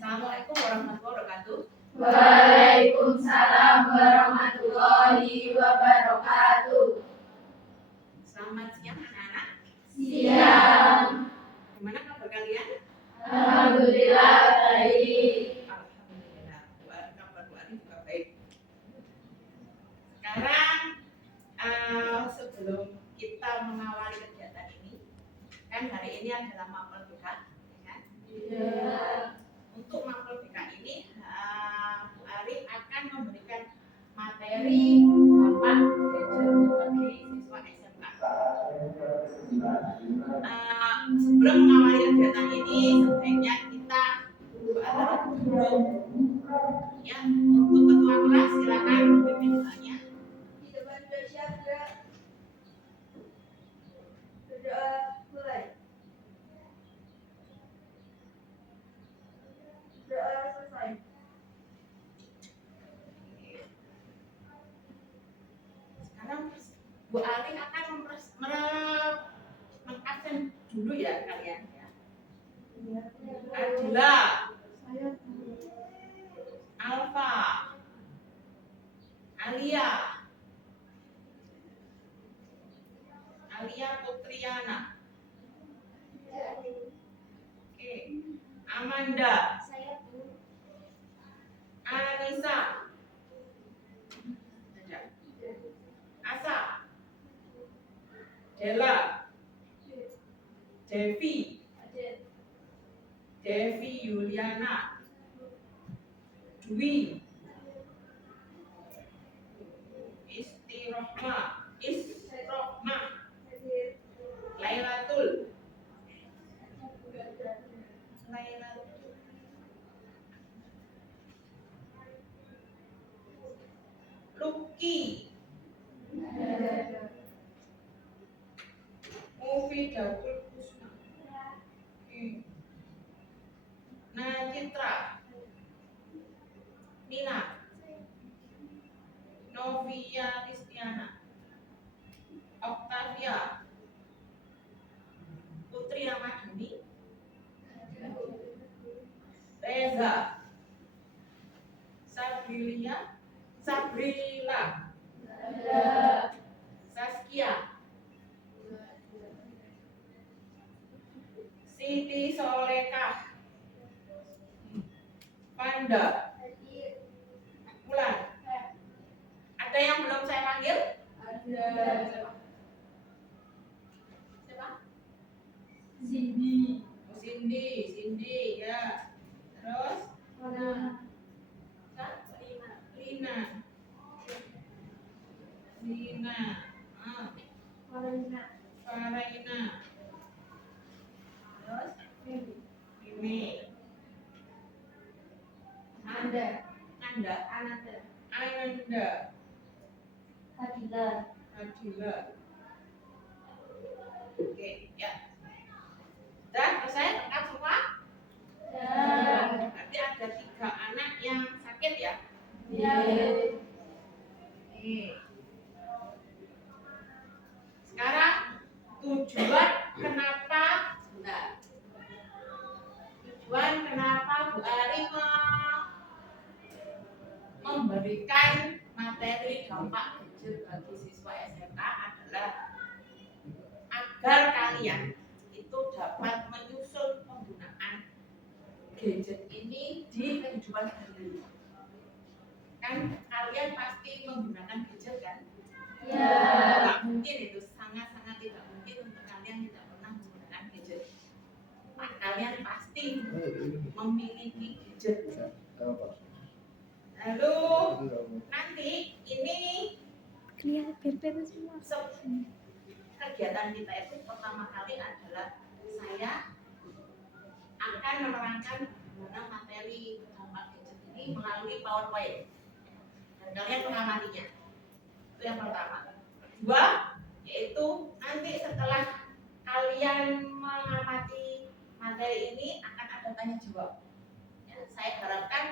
Assalamualaikum warahmatullahi wabarakatuh. Waalaikumsalam warahmatullahi wabarakatuh. Selamat siang anak-anak. Siang. Gimana kabar kalian? Alhamdulillah baik. Alhamdulillah. Kabar Bu Ari juga baik. Sekarang sebelum kita mengawali kegiatan ini, kan hari ini adalah mapel BK, kan? Iya. Untuk mapel BK ini, Bu Ari akan memberikan materi dampak bagi siswa SMK. Sebelum mengawali kegiatan ini, sebaiknya kita berdoa dulu. Ya, untuk ketua kelas silakan memimpin doanya. Di depan sudah siap ya. Berdoa mulai. Doa selesai. Sekarang Bu Ari akan mengabsen dulu ya kalian ya. Adila, Alfa, Alia Putriana, oke, Amanda, Anissa, Asa, Dela, Devi Yuliana, Dwi, Isrohma, Lailatul, Luki, Mufidatul Husna, Najitra, Nina, Novia Kristiana, Octavia, Putri Ramadhani, Reza, Sabrila, Saskia, Siti Solekah, Panda, Bulan. Ada yang belum saya panggil? Ada. Siapa? Cindy. Oh, Cindy ya. Terus Lina, Faraina, terus Mimi, Ananda, Adila. Oke, ya. Sudah selesai lengkap semua? Berarti ada 3 anak yang sakit ya? Iya. Sekarang tujuan kenapa Bu Ari memberikan materi dampak gadget bagi siswa SMK adalah agar kalian itu dapat menyusun penggunaan gadget ini di kehidupan sehari-hari. Kan kalian pasti menggunakan gadget kan? Ya. Tidak mungkin itu, sangat-sangat tidak mungkin untuk kalian tidak pernah menggunakan gadget. Kalian pasti memiliki gadget. Lalu nanti ini kegiatan kita itu pertama kali adalah saya akan menerangkan bagaimana materi dampak gadget ini melalui PowerPoint dan kalian mengamatinya. Itu yang pertama. Kedua, yaitu nanti setelah kalian mengamati materi ini akan ada tanya jawab. Ya, saya harapkan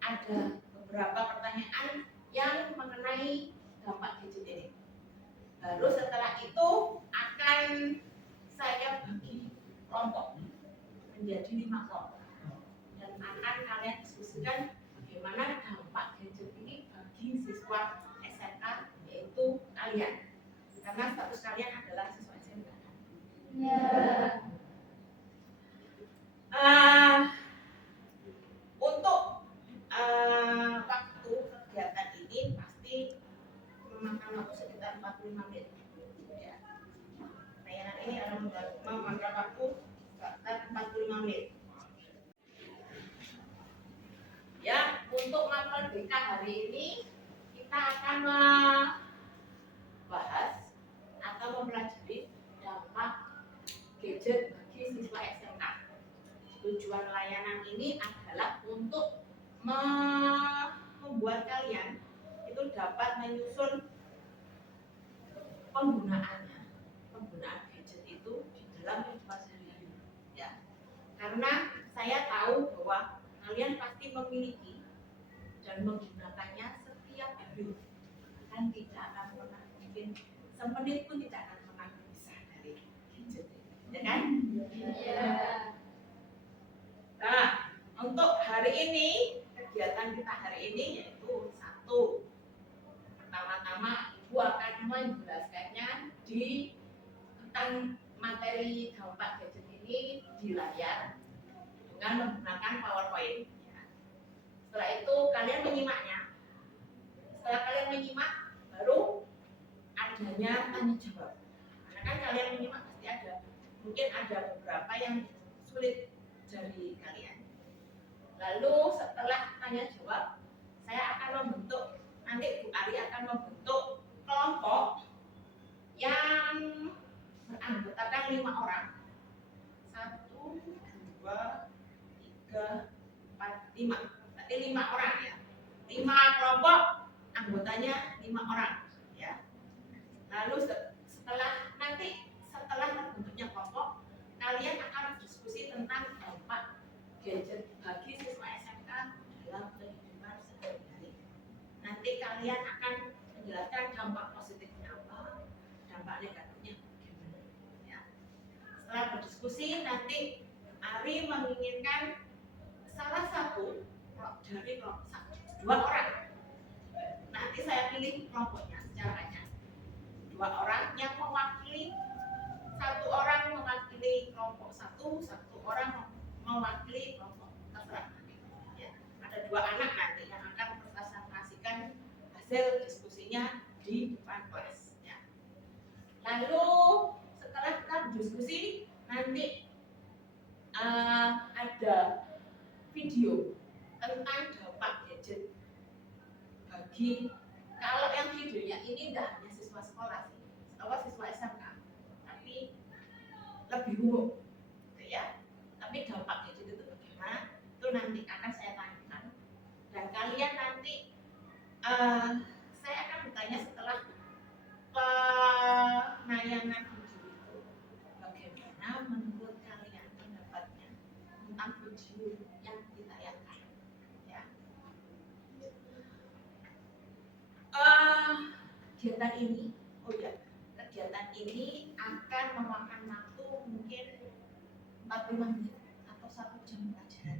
ada beberapa pertanyaan yang mengenai dampak gadget ini. Baru setelah itu akan saya bagi kelompok menjadi 5 kelompok dan akan mendiskusikan bagaimana dampak gadget ini bagi siswa SMK, yaitu kalian, karena status kalian adalah siswa SMK. Ya. Untuk waktu kegiatan ini pasti memakan waktu sekitar 45 menit. Ya. Layanan ini akan memakan waktu sekitar 45 menit. Ya, untuk materi BK hari ini kita akan membahas atau mempelajari dampak gadget bagi siswa SMK. Tujuan layanan ini adalah untuk membuat kalian itu dapat menyusun penggunaan gadget itu di dalam kehidupan sehari-hari. Ya, karena saya tahu bahwa kalian pasti memiliki dan menggunakannya setiap hari. Kan tidak akan pernah mungkin semenit pun tidak akan pernah bisa dari gadget, ya kan? Ya. Nah, untuk hari ini kegiatan kita hari ini yaitu satu, pertama-tama Ibu akan menjelaskannya tentang materi dampak gadget ini di layar dengan menggunakan PowerPoint. Setelah itu kalian menyimaknya. Setelah kalian menyimak, baru adanya tanya jawab. Karena kan kalian menyimak pasti ada, mungkin ada beberapa yang sulit dari kalian. Lalu setelah tanya jawab, saya akan membentuk, nanti Bu Ari akan membentuk kelompok yang beranggotakan 5 orang. 1, 2, 3, 4, 5. Berarti 5 orang ya. 5 kelompok, anggotanya 5 orang ya. Lalu setelah terbentuknya kelompok, kalian akan berdiskusi tentang dampak gadget bagi siswa SMK dalam kehidupan sehari-hari. Nanti kalian akan menjelaskan dampak positifnya apa, dampak negatifnya bagaimana. Ya. Setelah berdiskusi, nanti Ari menginginkan salah satu dari kelompok 2 orang. Nanti saya pilih kelompoknya secara acak. 2 orang yang mewakili, 1 orang mewakili kelompok 1, 1 orang mewakili kelompok terserah. Ya, ada 2 anak nanti yang akan mempresentasikan hasil diskusinya di depan kelas. Ya. Lalu setelah kita berdiskusi, nanti ada video tentang dampak gadget bagi, kalau yang videonya ini tidak hanya siswa sekolah sih, siswa SMK, tapi lebih umum, ya. Tapi dampak gadget itu bagaimana? Itu nanti akan saya tanyakan, dan kalian nanti saya akan bertanya setelah penayangan video itu, bagaimana menurut kalian pendapatnya tentang video yang ditayangkan, ya. Kegiatan ini akan memakan waktu mungkin 45 menit atau 1 jam pelajaran.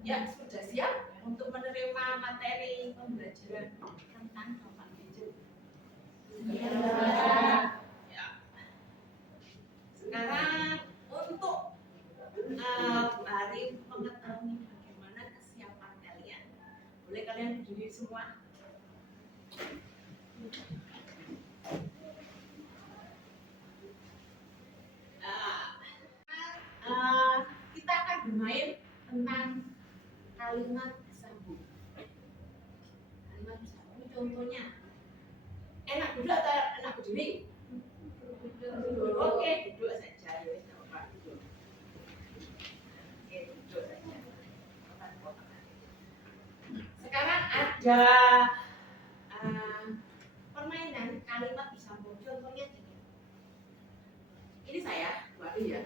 Ya, sudah siap untuk menerima materi pembelajaran tentang dampak gadget? Ya. Sekarang untuk hari mengetahui bagaimana kesiapan kalian, boleh kalian berdiri semua. Kita akan bermain tentang kalimat bersambung. Kalimat bersambung contohnya, enak duduk atau enak berdiri? Oke, duduk saja. Sekarang ada permainan kalimat bersambung. Contohnya gini. Ini saya, Bu Ari ya.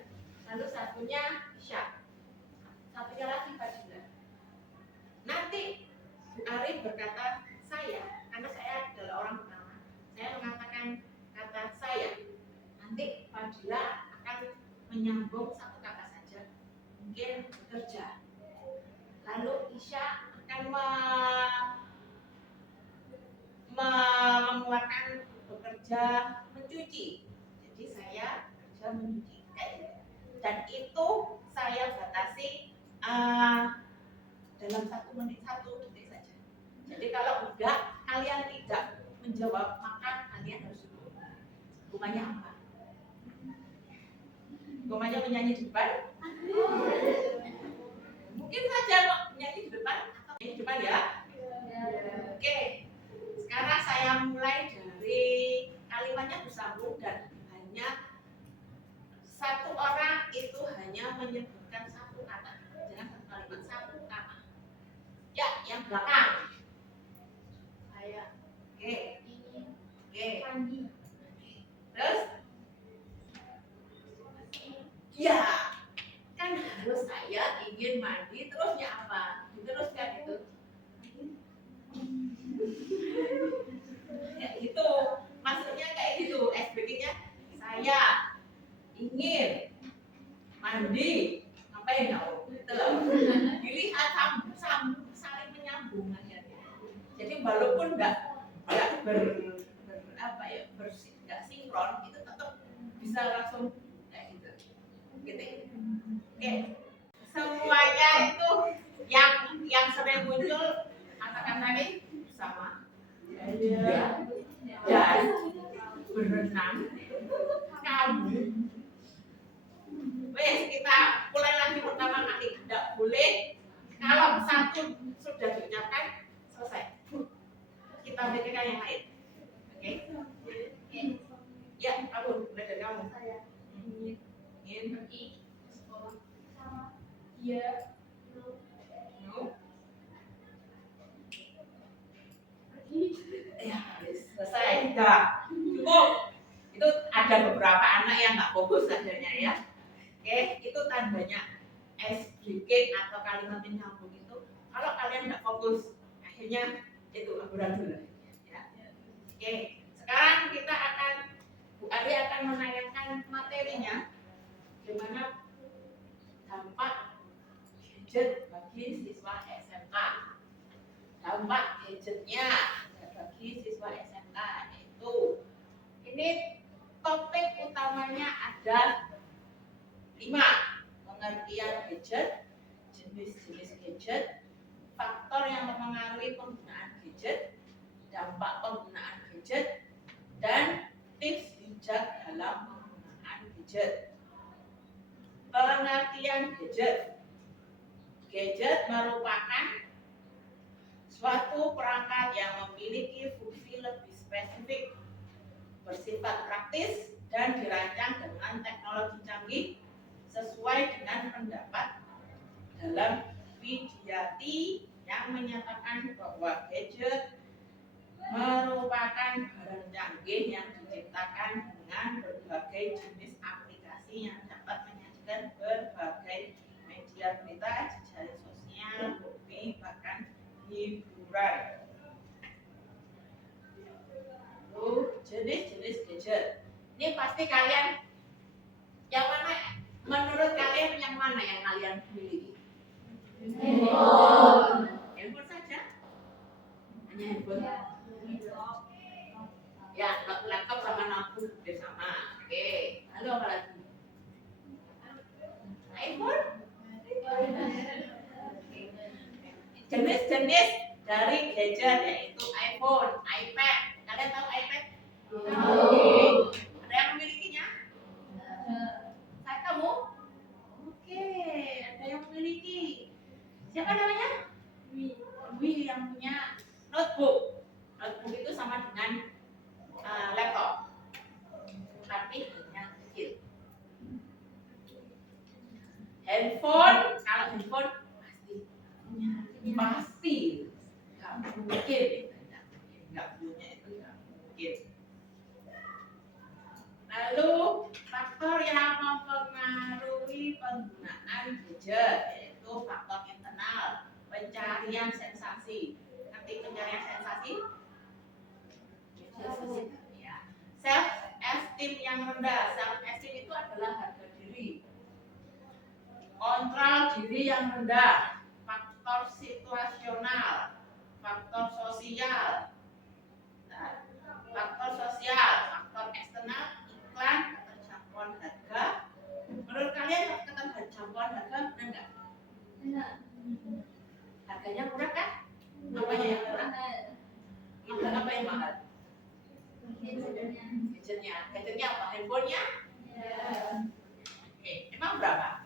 Lalu satunya Isya. Satunya lagi Fadila. Nanti Bu Ari berkata saya, karena saya adalah orang pertama. Saya mengatakan kata saya. Nanti Fadila akan menyambung satu kata saja. Mungkin bekerja. kerja mencuci. Jadi saya kerja mencuci kayak gitu. Dan itu saya batasi dalam 1 menit 1 detik saja. Jadi kalau enggak kalian tidak menjawab maka kalian harus duduk. Hukumannya apa? Hukumannya menyanyi di depan? Mungkin saja menyanyi di depan atau di depan ya. Oke. Sekarang saya mulai dari kalimatnya bersambung dan hanya satu orang itu hanya menyebutkan satu kata. Jangan satu kalimat, satu kata. Ya, yang belakang. Saya Oke. ingin Oke. mandi. Terus? Ya. Kan harus saya ingin mandi terusnya apa? Diteruskan itu. Ya, itu maksudnya kayak gitu. SBG-nya saya ingin mandi. Ngapain kau? Gitu loh. Dilihat saling menyambung akhirnya. Jadi walaupun enggak enggak sinkron, itu tetap bisa langsung kayak gitu. Gitu. Oke. Semuanya itu yang sering muncul katakan tadi sama. Ya, berenang, kamu. Wes kita mulai lagi pertama kali. Tidak boleh kalau satu sudah diucapkan selesai. Kita pikirkan yang lain. Oke? Ya, kamu mulai dari kamu. Saya Ingin pergi ke sekolah sama dia. no? Pergi. Ya, selesai. Sudah. Cukup. Itu ada beberapa anak yang nggak fokus akhirnya ya. Oke, itu tandanya SBG atau kalimat penyambung itu. Kalau kalian nggak fokus, akhirnya itu amburadul. Ya. Oke, sekarang kita Bu Ari akan menanyakan materinya, gimana dampak gadget bagi siswa SMK. Dampak gadgetnya bagi siswa SMK itu, ini topik utamanya ada 5. Pengertian gadget, jenis-jenis gadget, faktor yang mempengaruhi penggunaan gadget, dampak penggunaan gadget, dan tips bijak dalam penggunaan gadget. Pengertian gadget. Gadget merupakan suatu perangkat yang memiliki fungsi lebih spesifik, bersifat praktis, dan dirancang dengan teknologi canggih sesuai dengan pendapat dalam Widyati yang menyatakan bahwa gadget merupakan barang canggih yang diciptakan dengan berbagai jenis aplikasi yang dapat menyajikan berbagai media berita, jejaring sosial, hobi, bahkan hiburan. Jenis-jenis gadget. Ini pasti kalian yang mana? Menurut kalian yang mana yang kalian miliki? Handphone. Handphone saja? Hanya handphone? Ya, laptop sama notebook sama. Oke. Lalu apa lagi? iPhone? Jenis-jenis dari gadget yaitu iPhone, iPad. Kalian tahu iPad? Ada yang memilikinya? Saya kamu? Oke, ada yang memiliki. Siapa namanya? Dwi yang punya notebook. Notebook itu sama dengan laptop, tapi yang kecil. Handphone, kalau handphone pasti nggak mungkin, nggak punya itu nggak mungkin. Lalu faktor yang mempengaruhi penggunaan gadget yaitu faktor internal, pencarian sensasi. Nanti pencarian sensasi, ya. Self esteem yang rendah. Self esteem itu adalah harga diri. Kontrol diri yang rendah, faktor situasional, faktor sosial. Faktor sosial gadgetnya. Gadgetnya apa? Handphonenya? Ya. Oke, emang berapa?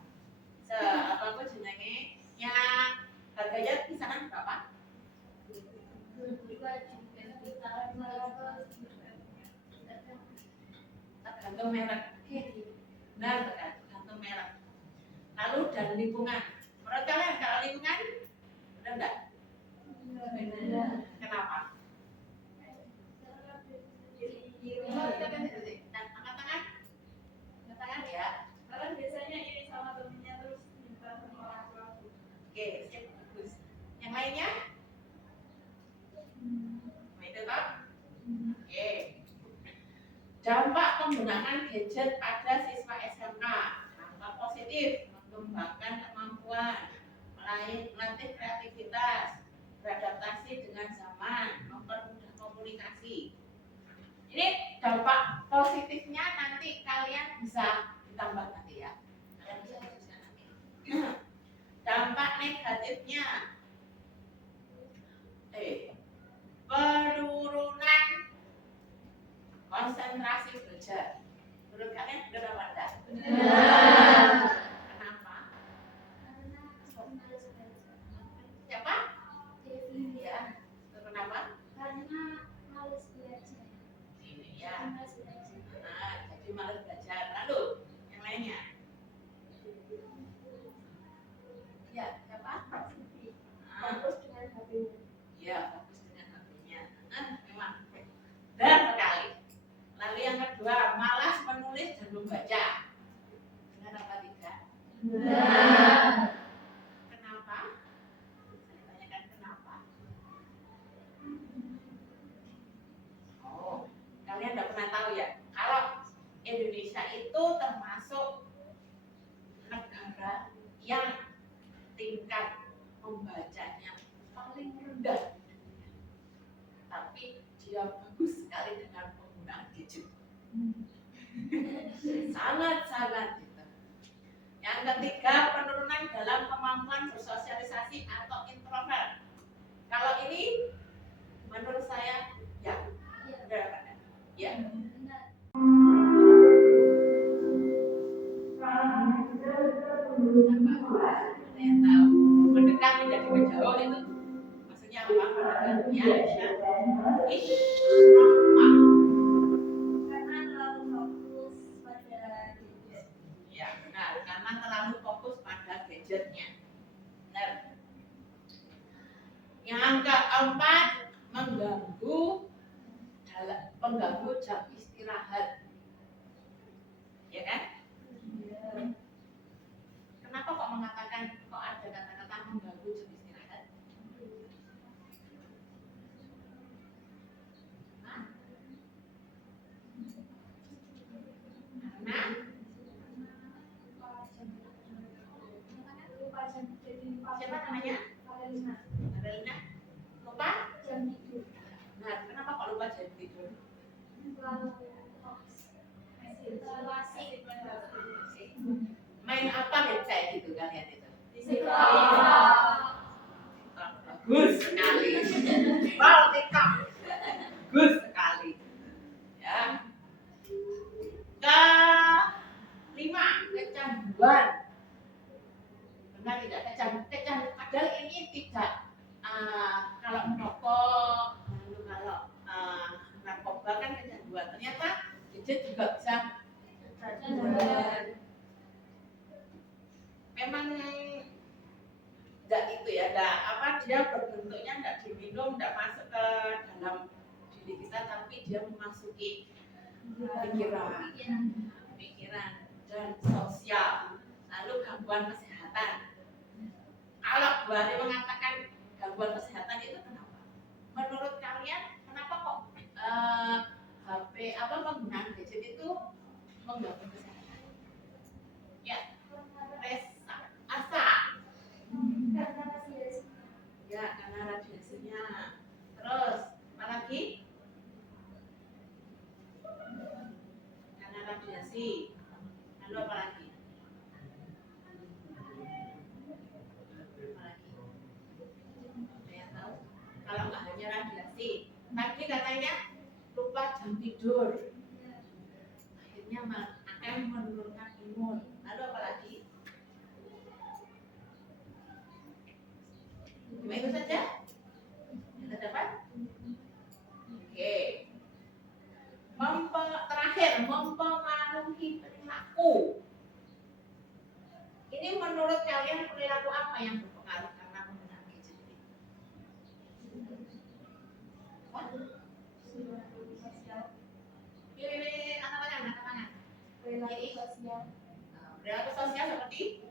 Apa jenenge? Yang harganya kisaran berapa? Tergantung merek. Benar, tergantung merek. Lalu dan lingkungan. Menurut kalian kalau lingkungan benar enggak? Kenapa? Angkat tangan. Angkat tangan ya. Karena biasanya ini sama temennya terus minta sama orang tua. Oke, sip, bagus. Yang lainnya? Itu kan? Oke. Dampak penggunaan gadget pada siswa SMK. Dampak positif, mengembangkan kemampuan, melatih kreativitas, beradaptasi dengan zaman, mempermudah komunikasi. Ini dampak positifnya nanti kalian bisa ditambah nanti ya. Kalian bisa tuliskan nanti. Dampak negatifnya, penurunan konsentrasi belajar. Menurut kalian benar apa enggak? Benar. Kenapa? Karena males belajar. Siapa? Devin Ya. Kenapa? Karena males belajar. Ini ya. Males belajar. Nah, jadi malas belajar. Lalu yang lainnya? Ya, siapa? Fokus dengan HP-mu. Ya, fokus dengan HP-nya. Memang. Dan sekali. Lalu yang kedua, malas menulis dan membaca. Benar apa tidak? Benar. Kenapa? Saya tanyakan kenapa. Oh, kalian tidak pernah tahu ya? Kalau Indonesia itu termasuk negara yang tingkat membacanya paling rendah, tapi dia bagus sekali dengan penggunaan gadget. Sangat gitu. Yang ketiga, penurunan dalam kemampuan bersosialisasi atau introvert. Kalau ini menurut saya ya, benar apa enggak? Ya. Benar. Ada yang tahu? Mendekat tidak menjauh itu maksudnya apa? Mendekatnya Isyrahma. Karena terlalu fokus pada gadget. Ya benar, karena terlalu fokus pada gadgetnya. Benar. Yang keempat, mengganggu jam istirahat. Ya kan? Kenapa kok mengatakan kok ada kata-kata mengganggu jam istirahat? Hah? Karena siapa namanya? Adelina. Lupa? Jam tidur. Nah, kenapa kok lupa jam tidur? Main apa kayak gitu kalian itu? Bagus sekali. Wow, TikTok. Bagus sekali. Ya. Kelima, kecanduan. Benar tidak? Kecanduan. Padahal ini tidak kalau merokok, kalau narkoba kan kecanduan. Ternyata gadget juga bisa kecanduan. Memang enggak itu ya, enggak apa dia berbentuknya enggak diminum, enggak masuk ke dalam diri kita, tapi dia memasuki pikiran dan sosial, lalu gangguan kesehatan. Kalau Bu Ari mengatakan gangguan kesehatan itu kenapa? Menurut kalian kenapa kok HP penggunaan gadget itu mengganggu kesehatan? Ya, asa. Ya, karena radiasinya. Terus, apa lagi? Karena radiasi. Lalu apa lagi? Ada yang tahu? Kalau nggak hanya radiasi, tadi katanya lupa jam tidur. Lalu apa lagi? Cuma itu saja? Kita dapat? Oke. Terakhir, mempengaruhi perilaku. Ini menurut kalian perilaku apa yang berpengaruh karena penggunaan gadget ini? Pilih angkat tangan. Perilaku sosial. Perilaku sosial seperti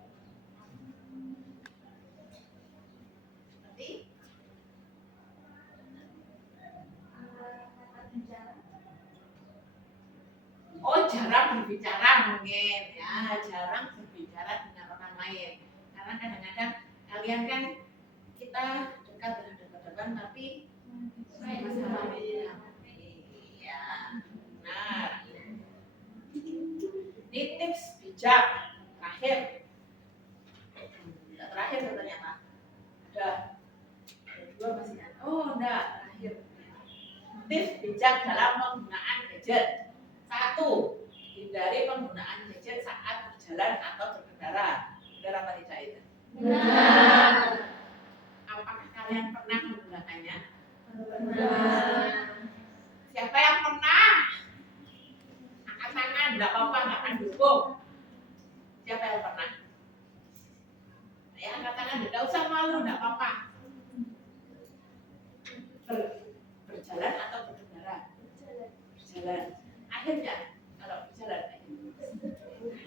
jarang berbicara mungkin ya, jarang berbicara dengan orang lain. Karena kadang-kadang kalian kan kita dekat berhadapan tapi masalah iya, benar. Ini tips bijak terakhir. Terakhir katanya Pak. Ada dua masih ada. Oh enggak, terakhir. Tips bijak dalam penggunaan gadget. 1. Hindari penggunaan gadget saat berjalan atau berkendara. Benar apa tidak itu? Benar. Apakah kalian pernah menggunakannya? Benar. Siapa yang pernah? Angkat tangan, tidak apa-apa, nggak akan dukung. Siapa yang pernah? Ya, angkat tangan, tidak usah malu, tidak apa-apa. Berjalan atau berkendara? Berjalan. Akhirnya, kalau berjalan,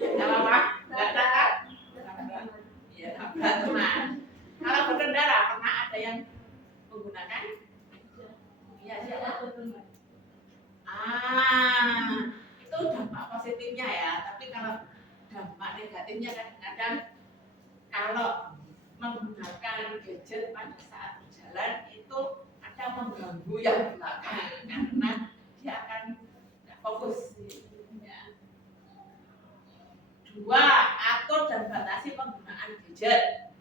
tidak apa-apa, nggak nakal. Ya, nggak teman. Kalau berkendara, pernah ada yang menggunakan? Iya, siapa? Itu dampak positifnya ya. Tapi kalau dampak negatifnya kadang-kadang kalau menggunakan gadget pada saat berjalan itu ada mengganggu yang belakang karena dia akan nggak fokus. Ya. 2. Atur dan batasi penggunaan gadget.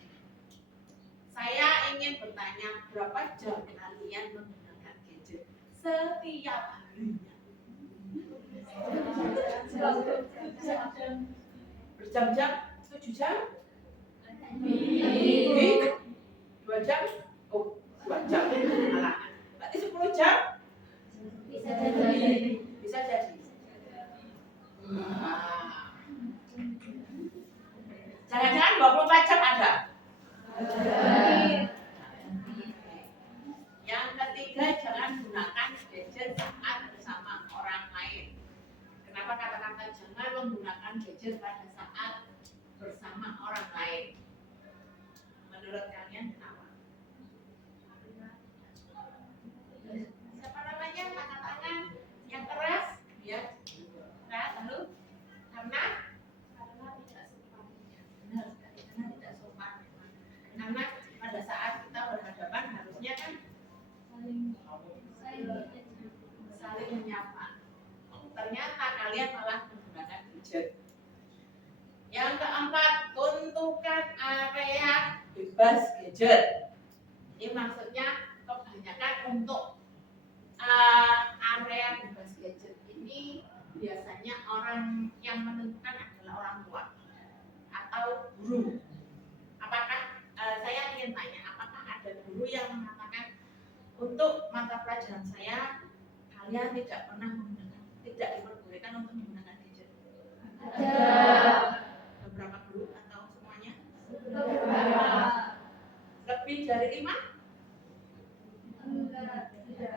Saya ingin bertanya, berapa jam kalian menggunakan gadget setiap harinya? Berjam-jam? 7 jam? 2 jam? Oh, 2 jam. Berarti 10 jam? Bisa jadi. Bisa jadi. Jangan-jangan 24 jam ada? Yang ketiga, jangan gunakan gadget saat bersama orang lain. Kenapa kata-kata jangan menggunakan gadget pada saat bersama orang lain? Menurut kalian kenapa? Siapa namanya? Angkat tangan yang keras, ya. Keras, lalu karena tidak sopan. Benar sekali, karena tidak sopan. Karena pada saat kita berhadapan harusnya kan saling menyapa. Ternyata kalian malah menggunakan gadget. Yang keempat, tentukan area bebas gadget. Ini maksudnya kebanyakan untuk area bebas gadget ini biasanya orang yang menentukan adalah orang tua atau guru. Apakah saya ingin tanya, apakah ada guru yang mengatakan untuk mata pelajaran saya kalian tidak pernah menggunakan, tidak diperbolehkan untuk menggunakan gadget? Ada. Beberapa guru atau semuanya? Beberapa. Lebih dari 5? Enggak. Tidak.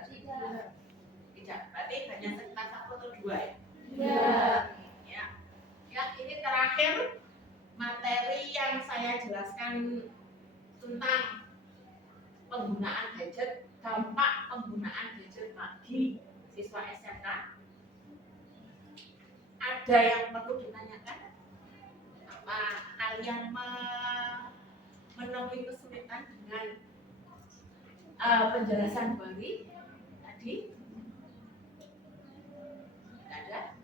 Tidak. Berarti hanya sekitar 1 atau 2 ya? Iya. Ya, ini terakhir materi yang saya jelaskan tentang penggunaan gadget, dampak penggunaan gadget bagi siswa SMK. Ada yang perlu ditanyakan? Apa kalian menemui kesulitan dengan penjelasan Bari tadi? Tidak ada?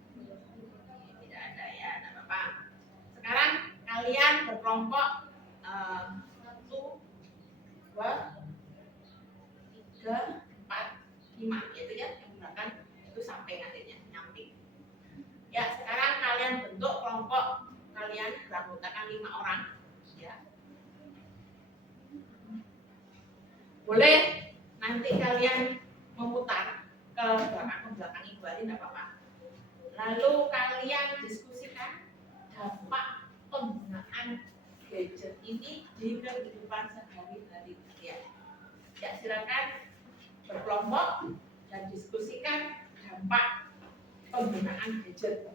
Tidak ada ya, tidak apa-apa. Sekarang kalian berkelompok 1, 2, 3, 4, 5 gitu ya, yang gunakan itu sampai nantinya nyamping. Ya, sekarang kalian bentuk kelompok 5 orang, ya. Boleh nanti kalian memutar ke belakang ibu Ali, tidak apa-apa. Lalu kalian diskusikan dampak penggunaan gadget ini di kehidupan sehari-hari kalian. Ya, silakan berkelompok dan diskusikan dampak penggunaan gadget.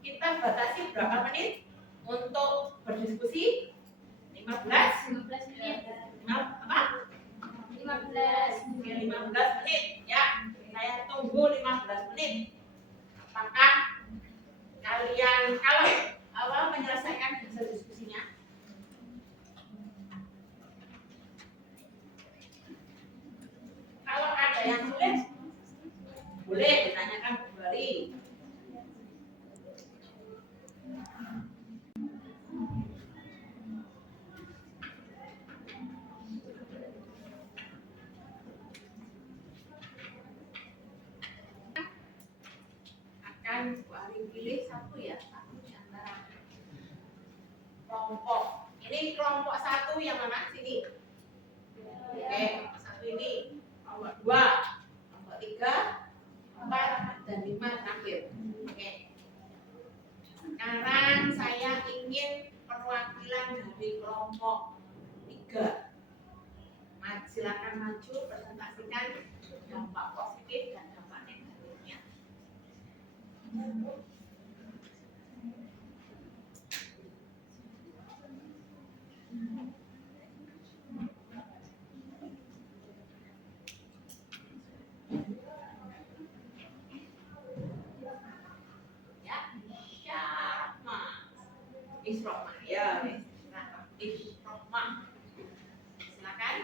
Kita batasi berapa menit untuk berdiskusi? 15 menit. apa? 15 Oke, 15 menit ya. Saya tunggu 15 menit. Apakah kalian kalau menyelesaikan hasil diskusinya? Kalau ada yang sulit, boleh ditanyakan kembali. Akan Bu Ari pilih satu di antara kelompok. Ini kelompok 1 yang mana? Sini. Oke, kelompok 1 ini. Kelompok 2, kelompok 3, 4, dan 5 terakhir. Oke. Sekarang saya ingin perwakilan dari kelompok 3. Silakan maju presentasikan dampak positif dan dampak negatifnya. Ya, Syarma. Isroma, ya. Isroma. Silakan.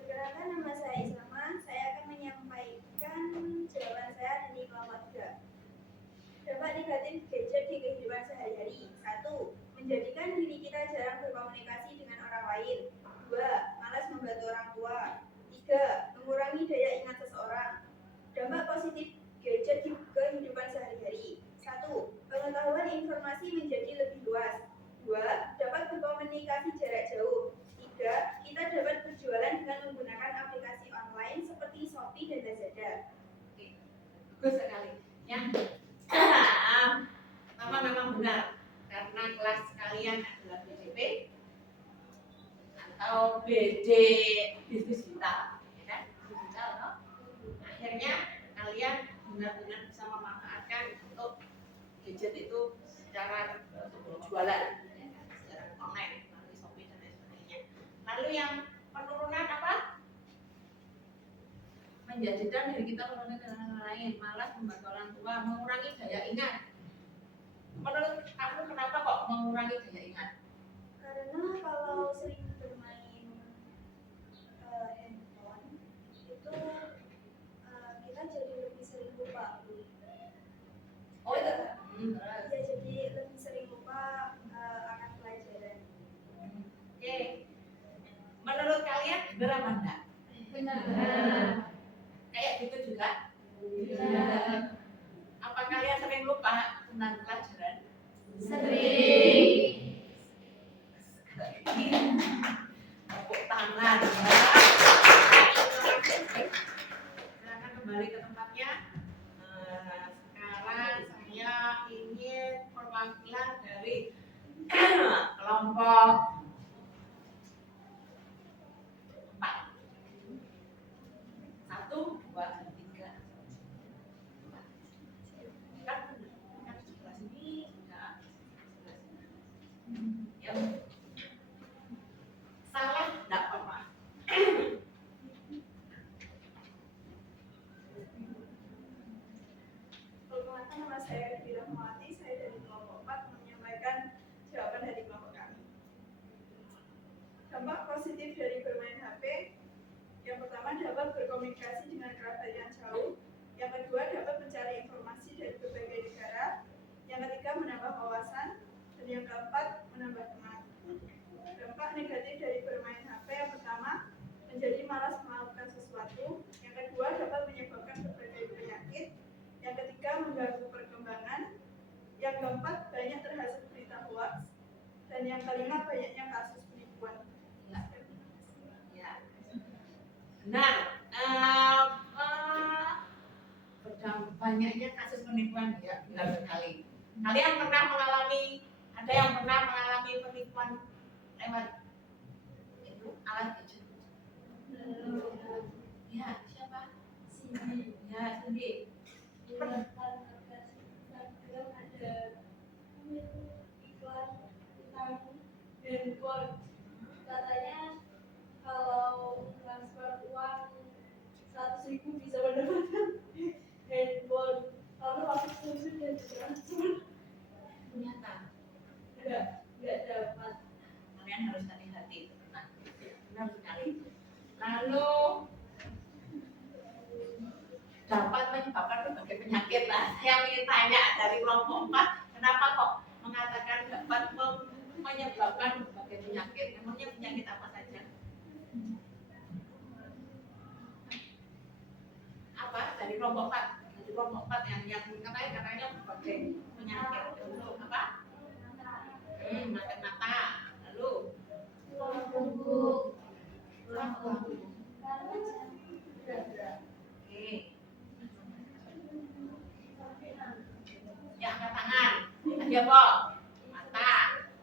Perkenalkan, nama saya Islama. Saya akan menyampaikan jawaban saya dari kelompok 3. Dampak negatif gadget di kehidupan sehari-hari. 1. Menjadikan diri kita jarang berkomunikasi dengan orang lain. 2. Malas membantu orang tua. 3. Mengurangi daya ingat seseorang. Dampak positif gadget di kehidupan sehari-hari. 1. Pengetahuan informasi menjadi lebih luas. 2. Dapat berkomunikasi jarak jauh. 3. Kita dapat berjualan dengan menggunakan aplikasi online seperti Shopee dan Lazada. Oke, bagus sekali. Ya. Pertama memang benar karena kelas kalian adalah BDP atau BD bisnis digital, ya kan? Digital, no? Akhirnya kalian benar-benar bisa memanfaatkan untuk gadget itu secara jualan, ya kan? Secara online melalui Shopee dan lain sebagainya. Lalu yang penurunan apa? Menjadikan diri kita menurut dengan orang lain, malas membantu orang tua, mengurangi daya ingat. Menurut kamu kenapa kok mengurangi daya ingat? Karena kalau sering bermain handphone itu kita jadi lebih sering lupa. Oh itu. Ya, jadi lebih sering lupa akan pelajaran. Oke. Menurut kalian benar apa enggak? Benar. Kayak gitu juga? Iya. Apa kalian sering lupa tentang pelajaran? Sering. Tepuk tangan. Silakan kembali ke tempatnya. Sekarang saya ingin perwakilan dari kelompok 4. 1, 2, 3. Kan sebelah sini sudah. Ya. Salah enggak apa-apa. Perkenalkan, nama saya Dewi Rahmawati. Saya dari kelompok 4 menyampaikan jawaban dari kelompok kami. Dampak positif dari bermain HP. Yang pertama, dapat berkomunikasi dengan kerabat yang jauh. Yang kedua, dapat mencari informasi dari berbagai negara. Yang ketiga, menambah wawasan. Dan yang keempat, menambah teman. Dampak negatif dari bermain HP yang Dan yang kelima, banyaknya kasus penipuan. Ya, benar. Banyaknya kasus penipuan, ya benar sekali. Kalian pernah mengalami, ada yang pernah mengalami penipuan lewat itu alat gadget? Ya, siapa? Ya, Cindy. Handphone, katanya kalau transfer uang 100.000 bisa mendapatkan handphone. Lalu aku sudah transfer, Ternyata nggak dapat. kalian harus hati-hati, teman. Benar sekali. Lalu dapat menyebabkan berbagai penyakit. Lah, saya ingin tanya dari kelompok 4, kenapa kok mengatakan dapat menyebabkan berbagai penyakit? Emangnya penyakit apa saja? Apa dari kelompok 4? Dari kelompok 4 yang katanya berbagai penyakit. Untuk apa? Makan mata. Lalu Tulang punggung, Oke. Ya, angkat tangan. Lagi apa? Mata.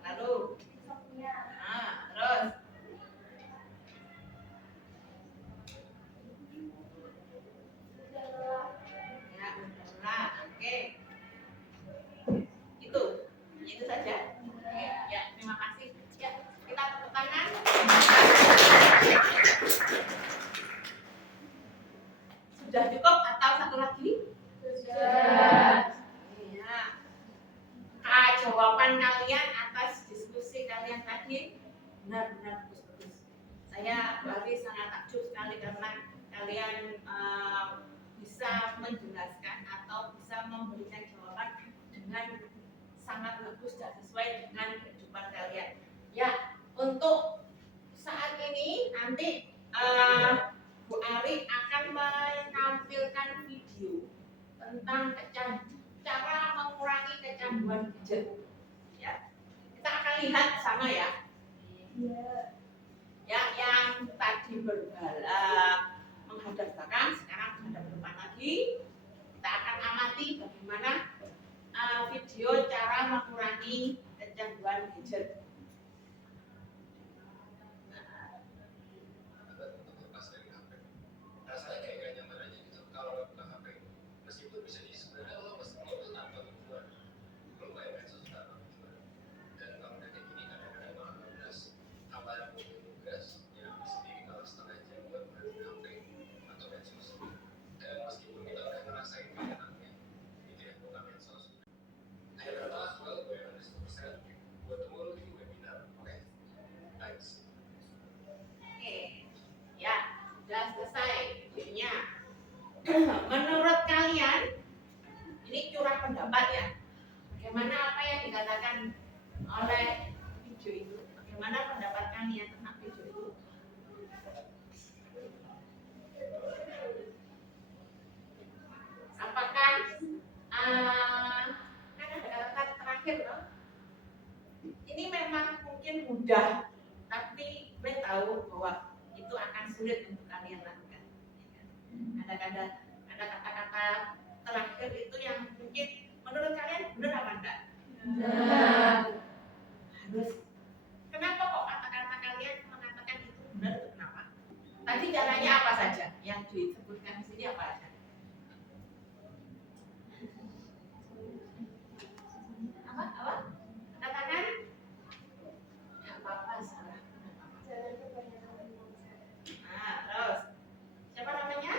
Lalu terus ya, udahlah. Oke. Itu saja. Oke, ya, terima kasih. Ya, kita tepuk tangan. Sudah cukup atau satu lagi? Sudah. Iya. Jawaban kalian atas diskusi kalian tadi benar-benar bagus-bagus. Saya berarti sangat takjub sekali karena kalian bisa menjelaskan atau bisa memberikan jawaban dengan sangat bagus dan sesuai dengan kehidupan kalian. Ya, untuk saat ini nanti Bu Ari akan menampilkan video tentang cara mengurangi kecanduan gadget. Ya, kita akan lihat sama ya. Ya, yang tadi menghadap belakang, sekarang menghadap depan lagi. Kita akan amati bagaimana video cara mengurangi kecanduan gadget. Menurut kalian, ini curah pendapat ya, bagaimana apa yang dikatakan oleh video itu? Bagaimana pendapat kalian tentang video itu? Apakah kan ada kata-kata terakhir loh? Ini memang mungkin mudah, tapi gue tahu bahwa itu akan sulit untuk kalian lakukan. Ada kata-kata terakhir itu yang mungkin menurut kalian benar apa enggak? Harus. Kenapa kok kata-kata kalian mengatakan itu benar itu kenapa? Tadi caranya apa saja? Yang disebutkan di sini apa aja? Apa? Katakan? Ya apa-apa salah. Terus siapa namanya?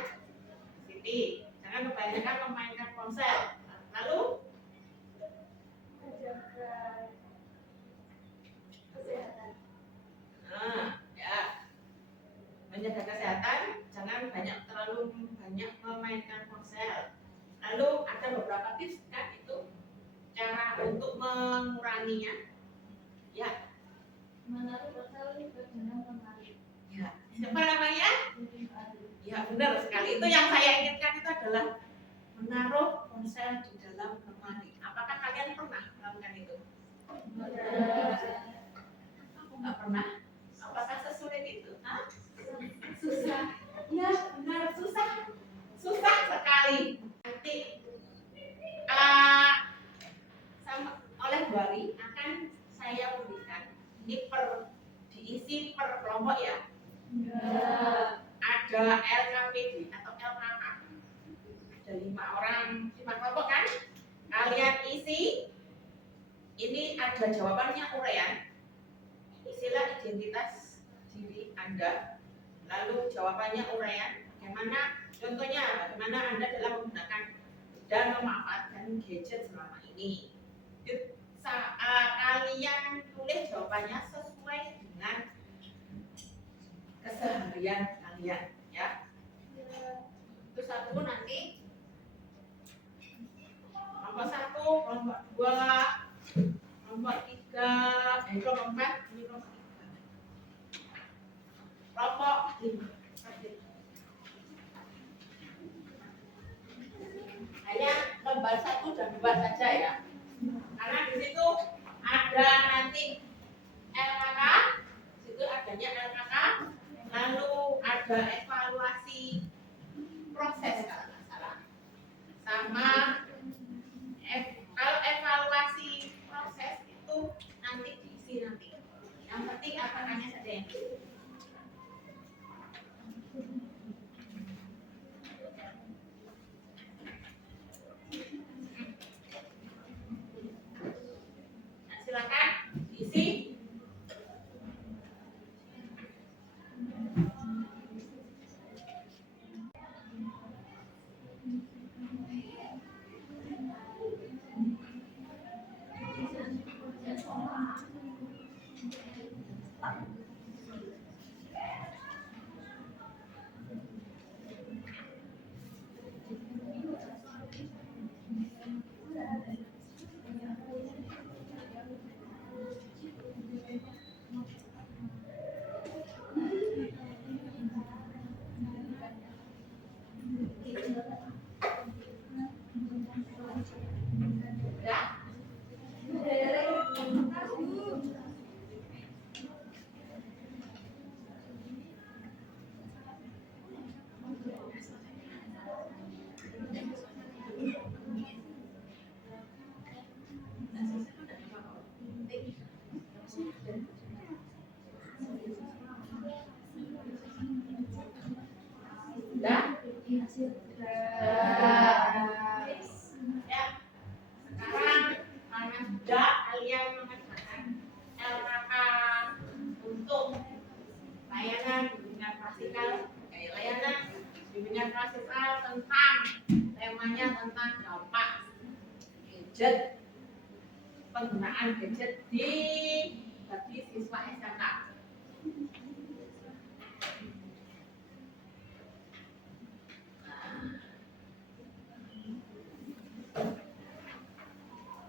Siti. Jangan kebanyakan memainkan ponsel. Lalu menjaga kesehatan, jangan terlalu banyak memainkan ponsel. Lalu ada beberapa tips kan itu cara untuk menguranginya. Ya. Menaruh ponsel dengan lemari. Ya. Siapa namanya? Ya benar sekali. Itu yang saya inginkan itu adalah menaruh ponsel di dalam lemari. Apakah kalian pernah melakukan itu? Ini diisi per kelompok ya. Ya. Ada LKPD atau LKK. Ada 5 orang, 5 kelompok kan? Kalian isi. Ini ada jawabannya uraian. Isilah identitas diri Anda. Lalu jawabannya uraian. Bagaimana? Contohnya, bagaimana Anda dalam menggunakan dan memanfaatkan gadget selama ini. Kalian tulis jawabannya sesuai dengan keseharian kalian, ya. Itu satu nanti kelompok 1, kelompok 2, kelompok 3, kelompok 4, ini kelompok 3. Kelompok 5. Hanya lembar 1 dan 2 saja ya. Karena di situ ada nanti LKK, di situ adanya LKK, lalu ada evaluasi proses kalau nggak salah, sama kalau evaluasi proses itu nanti diisi nanti. Yang penting LKK-nya saja yang diisi. Silakan isi. Sudah? Ya. Sekarang karena sudah kalian mengerjakan LKK untuk layanan bimbingan klasikal, kayak layanan bimbingan klasikal tentang temanya tentang dampak gadget, penggunaan gadget bagi siswa SMK.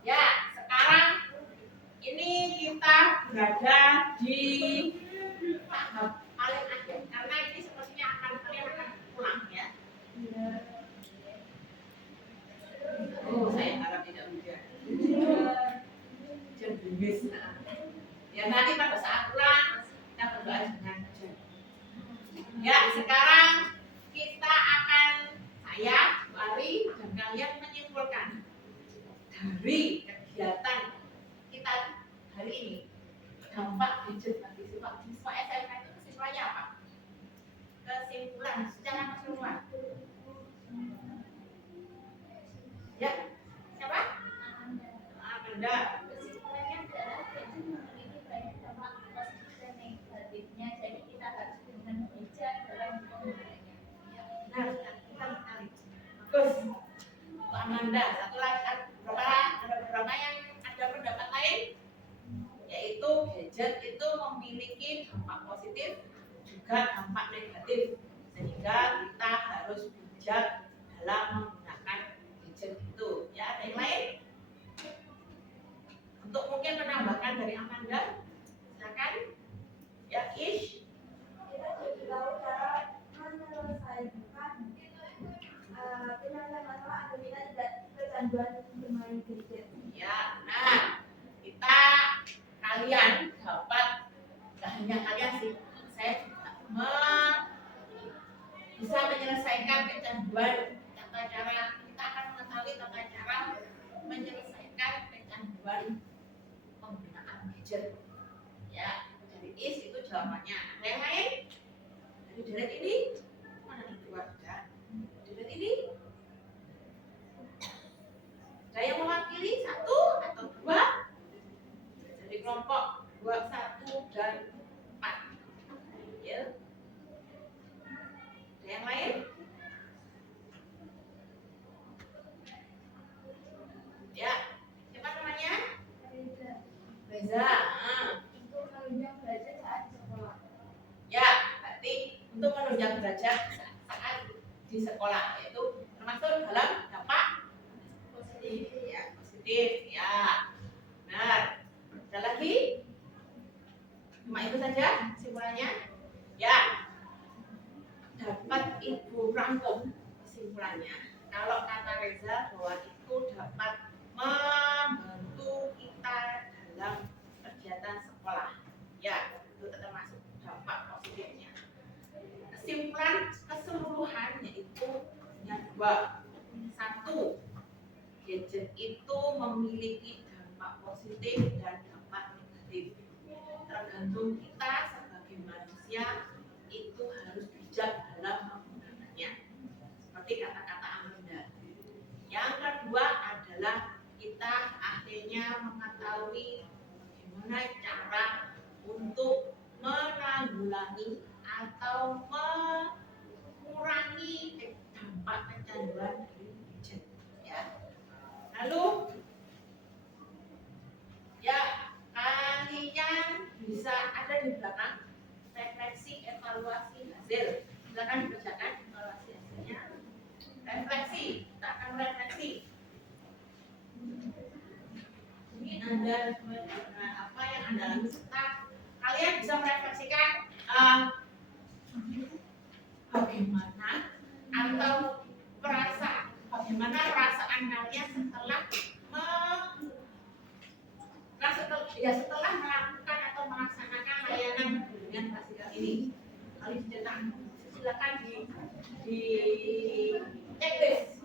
Ya, sekarang ini kita berada di tahap paling akhir karena ini sepertinya kalian akan pulang ya. Oh, saya harap tidak hujan. Hujan gerimis. Ya nanti pada saat pulang kita berdoa dengan hujan. Ya, sekarang kita akan saya Ari dan kalian menyimpulkan dari kegiatan kita hari ini dampak gadget bagi siswa SMK itu kesimpulannya apa? Kesimpulan secara keseluruhan. Ya, siapa? Amanda. Kesimpulannya adalah gadget memiliki banyak dampak positif dan negatifnya, jadi kita harus dengan bijak dalam penggunaannya. Benar, kita menarik. Bagus. Bu Amanda, satu lagi ada beberapa yang ada pendapat lain, yaitu gadget itu memiliki dampak positif juga dampak negatif, sehingga kita harus bijak dalam menggunakan gadget itu. Ya, ada yang lain? Untuk mungkin menambahkan dari Amanda, silakan. Ya, Ish. Kita jadi tahu cara menyelesaikan penyelesaian masalah agar kita tidak kecanduan bermain gadget. Ya, nah kalian dapat, gak hanya kalian sih, saya juga bisa menyelesaikan kecanduan. Tata cara kita akan mengetahui tata cara menyelesaikan kecanduan penggunaan gadget. Ya, jawabannya. Ada yang lain? Dari deret ini? Mana ada dua? Ada. Deret ini? Ada yang mewakili satu atau dua? Jadi kelompok 2, 1, dan 4. Ya. Ada yang lain? Ya. Siapa namanya? Reza. Itu menunjang belajar saat di sekolah. Ya, berarti untuk menunjang belajar saat di sekolah, yaitu termasuk dalam dampak positif. Ya, positif. Ya, benar. Ada lagi? Cuma itu saja kesimpulannya. Ya, dapat Ibu rangkum kesimpulannya. Kalau kata Reza bahwa itu dapat membantu kita dalam kegiatan sekolah. Ya, itu termasuk dampak positifnya. Kesimpulan keseluruhan yaitu yang dua. Satu, gadget itu memiliki dampak positif dan dampak negatif. Tergantung kita sebagai manusia itu harus bijak dalam menggunakannya. Seperti kata-kata Amanda. Yang kedua adalah kita akhirnya mengetahui bagaimana cara untuk menanggulangi atau mengurangi dampak kecanduan dari gadget. Ya. Lalu, ya kalian bisa ada di belakang refleksi evaluasi hasil. Silakan dibacakan evaluasi hasilnya. Refleksi, kita akan merefleksi. Ini ada apa yang Anda alami serta kalian bisa merefleksikan bagaimana atau bagaimana perasaan kalian setelah melakukan atau melaksanakan layanan dengan klasikal ini. Kalian dicetak, silakan di checklist.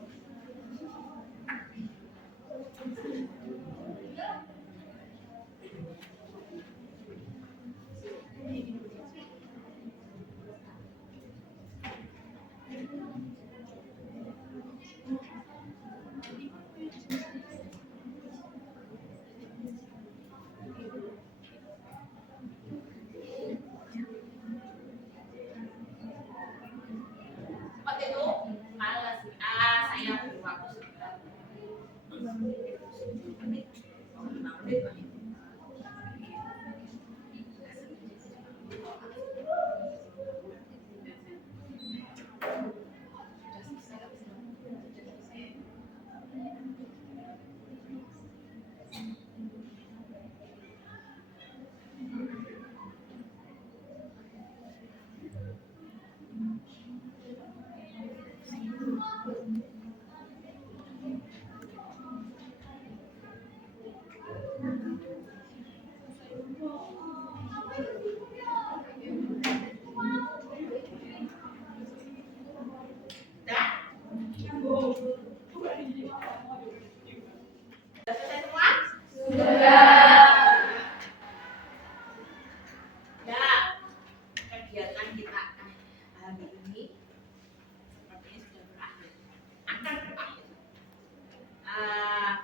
Seperti itu, malas saya perlu waktu sekitar 5 menit.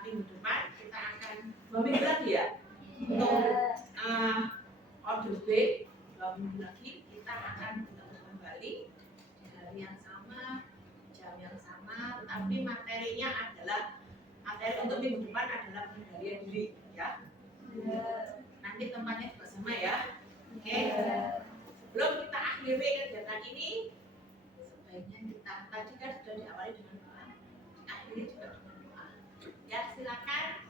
Minggu depan kita akan 2 minggu lagi ya untuk order B. 2 minggu lagi kita akan bertemu kembali di hari yang sama, jam yang sama, tetapi materinya adalah materi untuk minggu depan adalah pengendalian diri ya. Nanti tempatnya juga sama ya. Oke. Sebelum kita akhiri kegiatan ini, sebaiknya kita tadi kan sudah diawali dengan doa, akhiri juga dengan doa. Ya silakan.